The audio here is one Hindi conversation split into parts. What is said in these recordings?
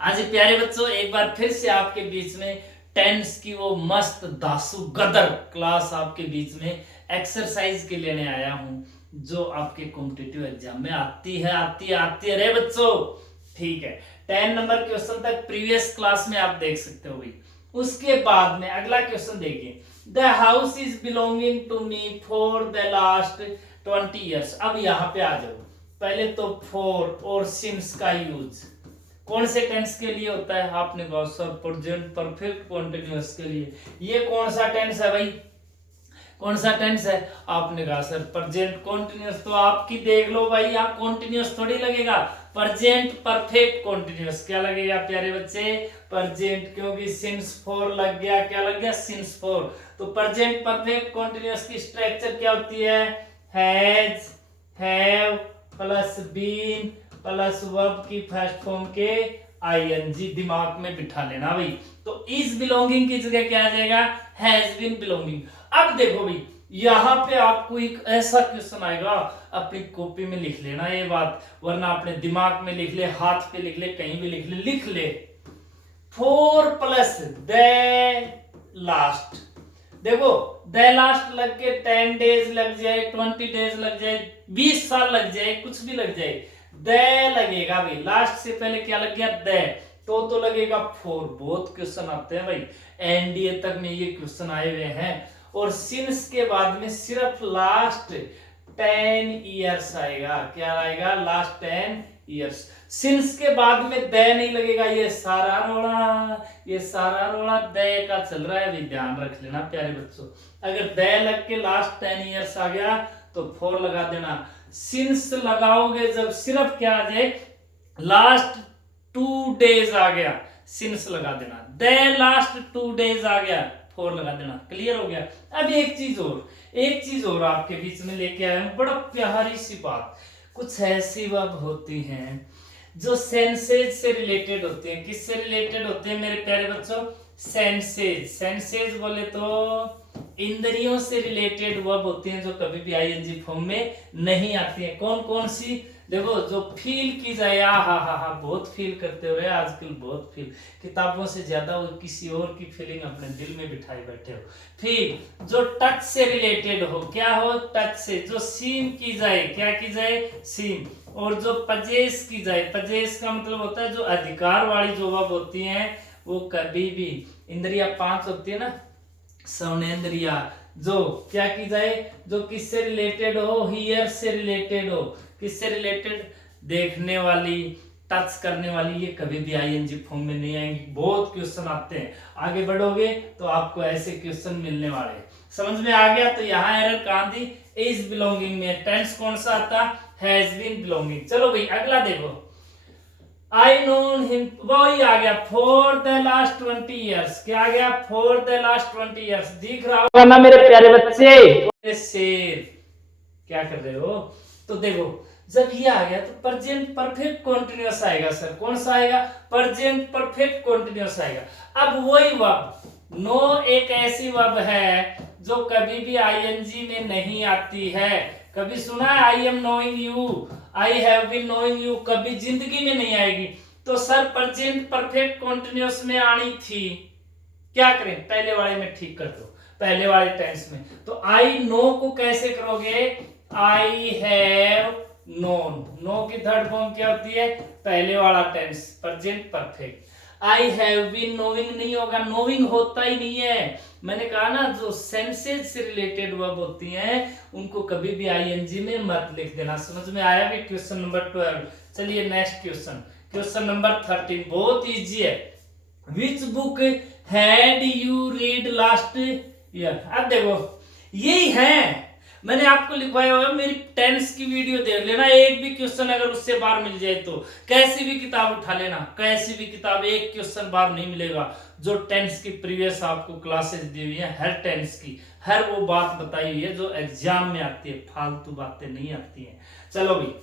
आज प्यारे बच्चों एक बार फिर से आपके बीच में टेंस की वो मस्त दासु गदर क्लास आपके बीच में एक्सरसाइज के लेने आया हूं जो आपके कॉम्पिटिटिव एग्जाम में आती है रे बच्चों। ठीक है, 10 नंबर क्वेश्चन तक प्रीवियस क्लास में आप देख सकते हो भाई। उसके बाद में अगला क्वेश्चन देखिए, the house is belonging to me for the last 20 years. अब यहाँ पे आ जाओ, पहले तो फॉर और सिंस का यूज कौन से टेंस के लिए होता है? आपने कहा सर प्रेजेंट परफेक्ट कॉन्टिन्यूअस के लिए। ये कौन सा टेंस है भाई? कौन सा टेंस है? आपने कहा सर प्रेजेंट कॉन्टिन्यूअस। तो आपकी देख लो भाई, यहाँ कॉन्टिन्यूअस थोड़ी लगेगा, प्रेजेंट परफेक्ट कॉन्टिन्यूअस। क्या लगेगा प्यारे बच्चे? प्रेजेंट, क्योंकि सिंस फोर लग गया। क्या लग गया? Since for. तो प्रेजेंट परफेक्ट कॉन्टिन्यूअस की स्ट्रक्चर क्या होती है? Has, have plus been plus verb की फर्स्ट फॉर्म के आईएनजी। दिमाग में बिठा लेना भाई। तो इज बिलोंगिंग की जगह क्या आ जाएगा? Has been belonging. अब देखो भाई, यहां पे आपको एक ऐसा क्वेश्चन आएगा, अपनी कॉपी में लिख लेना ये बात, वरना अपने दिमाग में लिख ले, हाथ पे लिख ले, कहीं भी लिख ले। 4 प्लस द लास्ट। देखो द लास्ट लग के 10 डेज लग जाए, 20 डेज लग जाए, 20 साल लग जाए, कुछ भी लग जाए, द लगेगा भाई। लास्ट से पहले क्या लग गया? द। तो लगेगा 4। बहुत क्वेश्चन आते हैं भाई, एनडीए तक में ये क्वेश्चन आए हुए हैं। और सिंस के बाद में सिर्फ लास्ट 10 ईयर्स आएगा। क्या आएगा? Last 10 years. सिंस के बाद में द नहीं लगेगा। ये सारा रोड़ा द का चल रहा है भाई, ध्यान रख लेना प्यारे बच्चों। अगर द लग के लास्ट 10 ईयर्स आ गया तो 4 लगा देना। सिंस लगाओगे जब सिर्फ क्या आ जाए? लास्ट 2 डेज आ गया, सिंस लगा देना। द लास्ट 2 डेज आ गया, 4 लगा देना। क्लियर हो गया? अब एक चीज और आपके बीच में लेके आया हूं, बड़ा प्यारी सी बात। कुछ ऐसी वर्ब होती हैं जो सेंसेज से रिलेटेड होते हैं। किससे रिलेटेड होते हैं मेरे प्यारे बच्चों? सेंसेज बोले तो इंद्रियों से रिलेटेड वर्ब होती हैं, जो कभी भी आईएनजी फॉर्म में नहीं आती हैं। कौन कौन सी? देखो, जो फील की जाए, हा बहुत फील करते हो आजकल, बहुत फील, किताबों से ज्यादा वो किसी और की फीलिंग अपने दिल में बिठाई बैठे हो। फील। जो टच से रिलेटेड हो, क्या हो? टच से। जो सीन की जाए, क्या की जाए? सीन। और जो पजेस की जाए, पजेस का मतलब होता है जो अधिकार वाली जो वर्ब होती हैं, वो कभी भी, इंद्रिया 5 होती है ना, श्रवणेंद्रिया, जो क्या की जाए? जो किससे रिलेटेड हो? हियर से रिलेटेड हो। किससे रिलेटेड? देखने वाली, टच करने वाली, ये कभी भी आईएनजी फॉर्म में नहीं आएंगी। बहुत क्वेश्चन आते हैं, आगे बढ़ोगे तो आपको ऐसे क्वेश्चन मिलने वाले। समझ में आ गया? तो यहाँ एरर कहां दी? इज बिलोंगिंग में टेंस कौन सा आता? Has been belonging. चलो भाई अगला देखो, आई नोन हिम, वही आ गया फॉर द लास्ट 20 ईयर्स। क्या आ गया? For the last 20 years. दिख रहा होगा ना मेरे प्यारे बच्चे? शेर, क्या कर रहे हो? तो देखो, जब ये आ गया तो प्रेजेंट परफेक्ट कॉन्टिन्यूअस आएगा। सर कौन सा आएगा? प्रेजेंट परफेक्ट कॉन्टिन्यूअस आएगा। अब वही वर्ब, नो एक ऐसी वर्ब है जो कभी भी आईएनजी में नहीं आती है। कभी सुना है I am knowing you, I have been knowing you? कभी जिंदगी में नहीं आएगी। तो सर प्रेजेंट परफेक्ट कॉन्टिन्यूअस में आनी थी। क्या करें? पहले वाले में ठीक कर दो, पहले वाले टेंस में। तो आई नो को कैसे करोगे? I have known. नो की थर्ड फॉर्म क्या होती है? पहले वाला tense, present perfect. I have been knowing नहीं होगा, नोइंग होता ही नहीं है। मैंने कहा ना, जो सेंसेज से रिलेटेड वर्ब होती हैं उनको कभी भी आईएनजी में मत लिख देना। समझ में आया भी? Question number 12। चलिए नेक्स्ट क्वेश्चन, क्वेश्चन नंबर 13। बहुत इजी है। Which book had you read last year? अब देखो, यही है, मैंने आपको लिखवाया हुआ, मेरी टेंस की वीडियो देख लेना। एक भी क्वेश्चन अगर उससे बाहर मिल जाए तो कैसी भी किताब उठा लेना, कैसी भी किताब, एक क्वेश्चन बाहर नहीं मिलेगा। जो टेंस की प्रीवियस आपको क्लासेस दी हुई है, हर टेंस की हर वो बात बताई हुई है जो एग्जाम में आती है, फालतू बातें नहीं आती हैं। चलो भाई,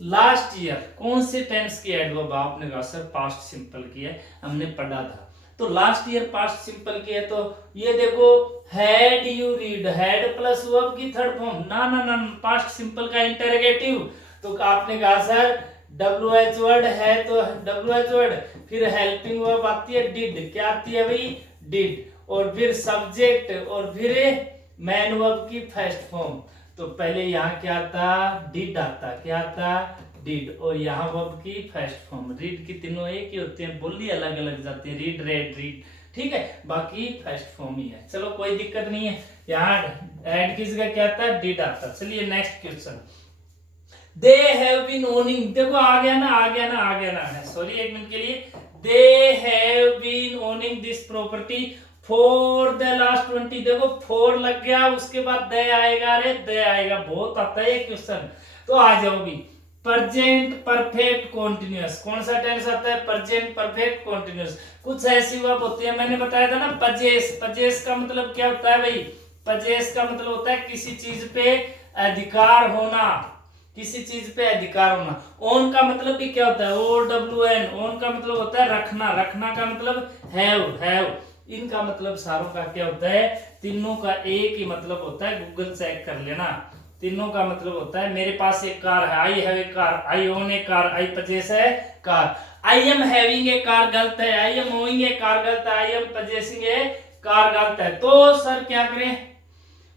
लास्ट ईयर कौन से टेंस की एडवर्ब? आपने कहा सर पास्ट सिंपल की है, हमने पढ़ा था। तो लास्ट ईयर पास्ट सिंपल की है, तो ये देखो, had you read, had plus verb की थर्ड फॉर्म, ना पास्ट सिंपल का इंटरोगेटिव। तो आपने कहा सर WH वर्ड है, तो WH वर्ड फिर हेल्पिंग वर्ब आती है डिड, क्या आती है भाई, डिड, और फिर सब्जेक्ट, और फिर मैन वर्ब की फर्स्ट फॉर्म। तो पहले यहाँ क्या आता, डिड आता, क्या आता, डिड, और यहाँ वर्ब की फर्स्ट फॉर्म। रीड की तीनों एक ही होते हैं, बोली अलग अलग जाती है, रीड, रेड, रीड, ठीक है, बाकी फर्स्ट फॉर्म ही है। चलो कोई दिक्कत नहीं है, यहाँ एड की जगह क्या आता है, डिड आता। चलिए next question, they have been owning, देखो आ गया ना, आ गया ना, आ गया ना, सॉरी एक मिनट के लिए, they have been owning this property for the last 20, देखो फोर लग गया, उसके बाद दे आएगा, अरे दे आएगा, बहुत आता है ये क्वेश्चन। तो आ जाओ भी, प्रेजेंट परफेक्ट कॉन्टिन्यूअस, कौन सा टेंस आता है, प्रेजेंट परफेक्ट कॉन्टिन्यूअस। कुछ ऐसी वर्ब होती है, मैंने बताया था ना, पजेस, पजेस का मतलब क्या होता है भाई, पजेस का मतलब होता है किसी चीज पे अधिकार होना, किसी चीज पे अधिकार होना। ओन का मतलब भी क्या होता है, ओ डब्ल्यू एन, ओन का मतलब होता है रखना, रखना का मतलब हैव, इनका मतलब सारों का क्या होता है, तीनों का एक ही मतलब होता है, गूगल चेक कर लेना, तीनों का मतलब होता है, मेरे पास एक कार है, I have a car, I own a car, I purchase है car, I am having a car गलत है, I am owing a car गलत है, I am purchasing a car गलत है। तो सर क्या करें,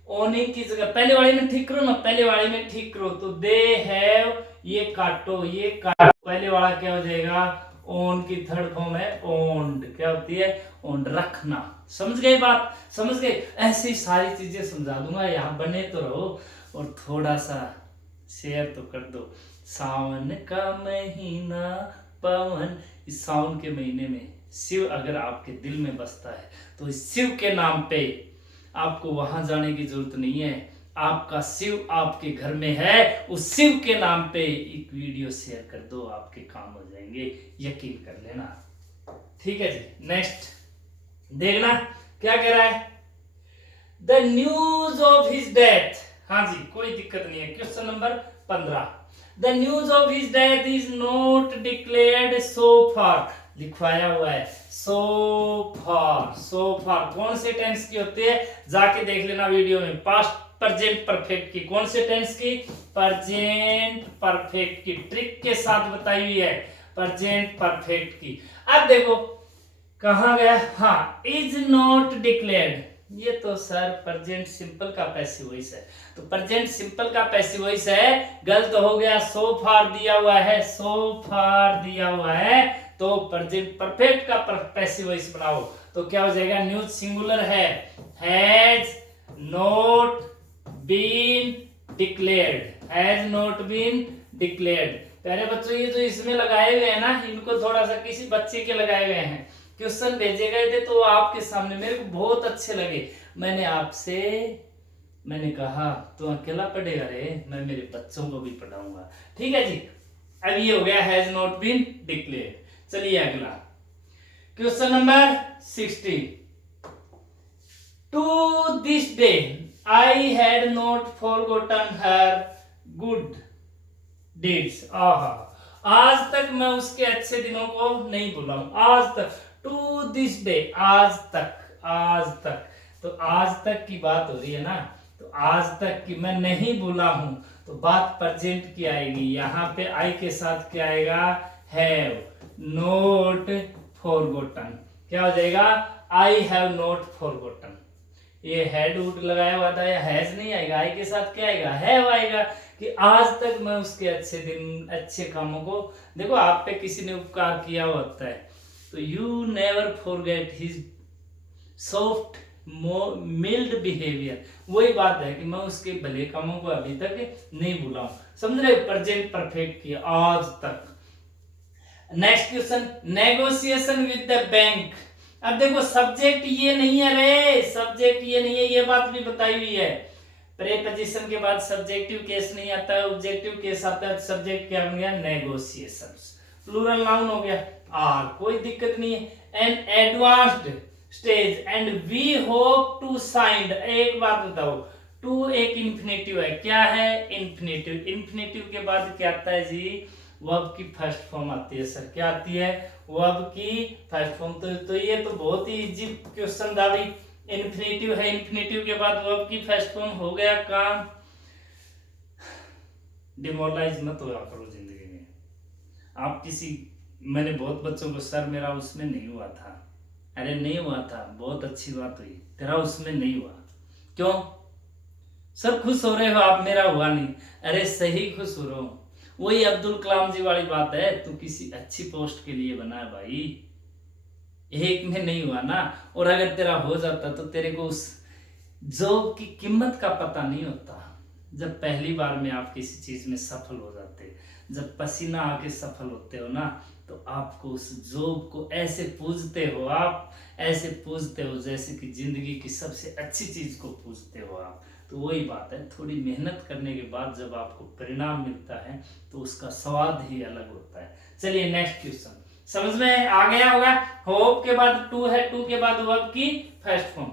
ओनिंग की जगह पहले वाले में ठीक करो ना, पहले वाले में ठीक करो, तो दे हैव, ये काटो, ये काटो, पहले वाला क्या हो जाएगा, ओन की थर्ड फॉर्म है ओन्ड, क्या होती है, ओन्ड, रखना। समझ गए बात, समझ गए, ऐसी सारी चीजें समझा दूंगा, यहाँ बने तो रहो और थोड़ा सा शेयर तो कर दो। सावन का महीना पवन, इस सावन के महीने में शिव अगर आपके दिल में बसता है तो इस शिव के नाम पे आपको वहां जाने की जरूरत नहीं है, आपका शिव आपके घर में है, उस शिव के नाम पे एक वीडियो शेयर कर दो, आपके काम हो जाएंगे, यकीन कर लेना। ठीक है जी, नेक्स्ट देखना क्या कह रहा है, the news of his death, हाँ जी कोई दिक्कत नहीं है, question number 15, the news of his death is not declared so far, लिखवाया हुआ है सो फार, सो फार कौन से टेंस की होती है, जाके देख लेना वीडियो में, पास्ट प्रेजेंट परफेक्ट की, कौन से टेंस की, प्रेजेंट परफेक्ट की, ट्रिक के साथ बताई हुई है, प्रेजेंट परफेक्ट की। अब देखो कहां गया, हाँ, इज नॉट डिक्लेयर्ड, ये तो सर प्रेजेंट सिंपल का पैसिव वॉइस है, तो प्रेजेंट सिंपल का पैसिव वॉइस है, गलत हो गया, सो फार दिया हुआ है, सो फार दिया हुआ है, तो प्रेजेंट परफेक्ट का पैसिव वॉइस बनाओ, तो क्या हो जाएगा, न्यूज सिंगुलर है, has not been declared, has not been declared. प्यारे बच्चों ये जो इसमें लगाए हुए हैं ना, इनको थोड़ा सा किसी बच्चे के लगाए गए हैं, क्वेश्चन भेजे गए थे तो आपके सामने, मेरे को बहुत अच्छे लगे, मैंने कहा तू अकेला पढ़ेगा रे, मैं मेरे बच्चों को भी पढ़ाऊंगा। ठीक है जी, अब ये हो गया हैज नॉट बीन डिक्लेयर्ड। चलिए अगला question number 16, to this day I had not forgotten her good deeds, आज तक मैं उसके अच्छे दिनों को नहीं भूला हूं, आज तक, टू दिस डे, आज तक, आज तक, तो आज तक की बात हो रही है ना, तो आज तक की मैं नहीं भूला हूं, तो बात प्रेजेंट की आएगी, यहाँ पे आई के साथ क्या आएगा, हैव नॉट फॉरगॉटन, क्या हो जाएगा, आई हैव नॉट फॉरगॉटन, ये हैड वुड लगाया हुआ था, या हैज नहीं आएगा, आई के साथ क्या आएगा, हैव आएगा, कि आज तक मैं उसके अच्छे दिन, अच्छे कामों को, देखो आप पे किसी ने उपकार किया होता है, तो you never forget his soft mild behaviour, वही बात है कि मैं उसके भले कामों को अभी तक नहीं भूला हूं, समझ रहे, प्रेजेंट परफेक्ट की, आज तक। Next question, negotiation with the bank, अब देखो सब्जेक्ट ये नहीं है रे, सब्जेक्ट ये नहीं है, ये बात भी बताई हुई है, प्रेपोजिशन के बाद सब्जेक्टिव केस नहीं आता है, ऑब्जेक्टिव केस आता है, सब्जेक्ट क्या बन गया, नेगोशिएशंस, प्लूरल नाउन हो गया, आर, कोई दिक्कत नहीं है, an advanced stage and we hope to sign, एक बात बताओ, टू एक इन्फिनेटिव है, क्या है, इन्फिनेटिव, इन्फिनेटिव के बाद क्या आता है जी, वर्ब की फर्स्ट फॉर्म आती है, सर क्या आती है, वर्ब की फर्स्ट फॉर्म, तो ये तो बहुत ही इजी क्वेश्चन था भाई, इन्फिनेटिव है, इन्फिनेटिव के बाद वर्ब की फर्स्ट फॉर्म, हो गया काम। डिमोरलाइज मत होया करो जिंदगी में, आप किसी मैंने बहुत बच्चों को, सर मेरा उसमें नहीं हुआ था। अरे नहीं हुआ था, बहुत अच्छी बात हुई, तेरा उसमें नहीं हुआ। क्यों? सब खुश हो रहे हो आप, मेरा हुआ नहीं। अरे सही खुश हो रहा हूँ। वही अब्दुल कलाम जी वाली बात है, तू किसी अच्छी पोस्ट के लिए बना है भाई, एक में नहीं हुआ ना। और अगर तेरा हो जाता तो तेरे को उस जॉब की कीमत का पता नहीं होता। जब पहली बार में आप किसी चीज में सफल हो जाते, जब पसीना आके सफल होते हो ना, तो आपको उस जॉब को ऐसे पूजते हो आप, ऐसे पूजते हो जैसे कि जिंदगी की सबसे अच्छी चीज को पूजते हो आप। तो वही बात है, थोड़ी मेहनत करने के बाद जब आपको परिणाम मिलता है तो उसका स्वाद ही अलग होता है। चलिए नेक्स्ट क्वेश्चन, समझ में आ गया होगा। होप के बाद टू है, टू के बाद वर्ब की first form.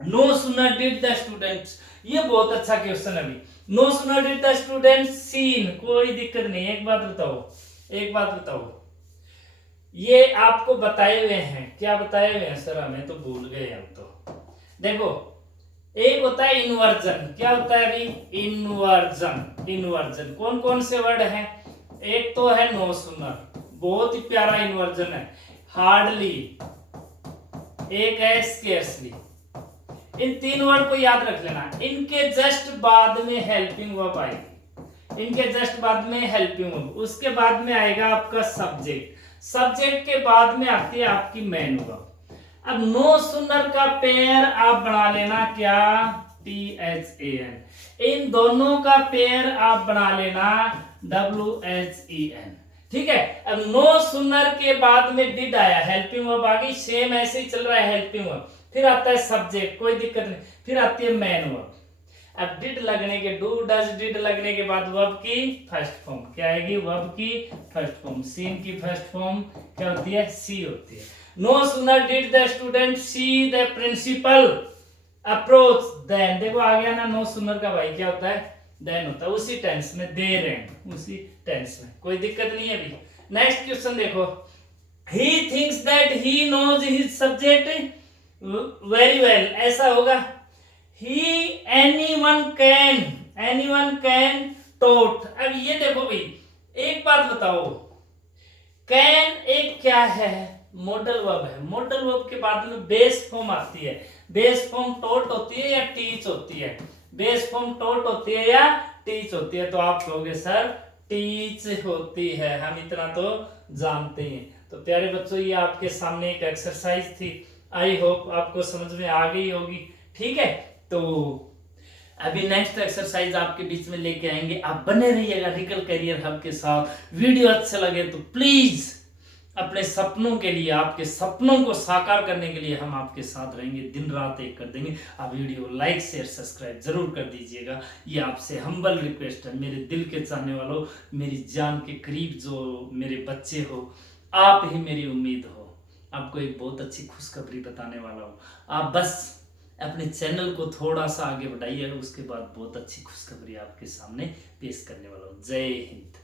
No sooner did the students, ये बहुत अच्छा क्वेश्चन है अभी। No sooner did the students seen, कोई दिक्कत नहीं। एक बात बताओ, एक बात बताओ, ये आपको बताए हुए हैं, क्या बताए हुए हैं सर? हमें तो भूल गए हम तो। देखो, एक होता है इन्वर्जन, क्या होता है अभी? इन्वर्जन। इन्वर्जन कौन कौन से वर्ड हैं? एक तो है नो सूनर, बहुत ही प्यारा इन्वर्जन है। हार्डली, एक है स्केर्सली। इन तीन वर्ड को याद रख लेना। इनके जस्ट बाद में हेल्पिंग वर्ब आएगी, इनके जस्ट बाद में हेल्पिंग वर्ब, उसके बाद में आएगा आपका सब्जेक्ट, सब्जेक्ट के बाद में आती है आपकी मेन वर्ब। अब नो सूनर का पेयर आप बना लेना क्या? THAN। इन दोनों का पेयर आप बना लेना WHEN। ठीक है। अब नो सूनर के बाद में डिड आया, हेल्पिंग वर्ब आ गई, सेम ऐसे ही चल रहा है हेल्पिंग वर्ब, फिर आता है सब्जेक्ट, कोई दिक्कत नहीं, फिर आती है मेन वर्ब। अब डिड लगने के, डू डज डिड लगने के बाद वर्ब की फर्स्ट फॉर्म क्या आएगी? वर्ब की फर्स्ट फॉर्म। सीन की फर्स्ट फॉर्म क्या होती है? सी होती है। No sooner did the student see the principal approach than, देखो आ गया ना, नो सूनर का भाई क्या होता है? देन होता है, उसी टेंस में, दे रहे हैं उसी टेंस में, कोई दिक्कत नहीं है अभी। नेक्स्ट क्वेश्चन देखो, he thinks that he knows his subject very well, ऐसा होगा। He anyone can taught. अब ये देखो भाई, एक बात बताओ, कैन एक क्या है? मॉडल वर्ब है। मॉडल वर्ब के बाद में बेस फॉर्म आती है। बेस फॉर्म टॉट होती है या टीच होती है? बेस फॉर्म टॉट होती है या टीच होती है? तो आप कहोगे सर टीच होती है, हम इतना तो जानते हैं। तो प्यारे बच्चों, ये आपके सामने एक एक्सरसाइज थी, आई होप आपको समझ में आ गई होगी। ठीक है, तो अभी नेक्स्ट एक्सरसाइज आपके बीच में लेके आएंगे, आप बने रहिएगा रिकल करियर हब के साथ। वीडियो अच्छा लगे तो प्लीज अपने सपनों के लिए, आपके सपनों को साकार करने के लिए हम आपके साथ रहेंगे, दिन रात एक कर देंगे। आप वीडियो लाइक शेयर सब्सक्राइब जरूर कर दीजिएगा, ये आपसे हम्बल रिक्वेस्ट है। मेरे दिल के चाहने वालों, मेरी जान के करीब जो मेरे बच्चे हो, आप ही मेरी उम्मीद हो। आपको एक बहुत अच्छी खुशखबरी बताने वाला हूँ, आप बस अपने चैनल को थोड़ा सा आगे बढ़ाइए, उसके बाद बहुत अच्छी खुशखबरी आपके सामने पेश करने वाला हूँ। जय हिंद।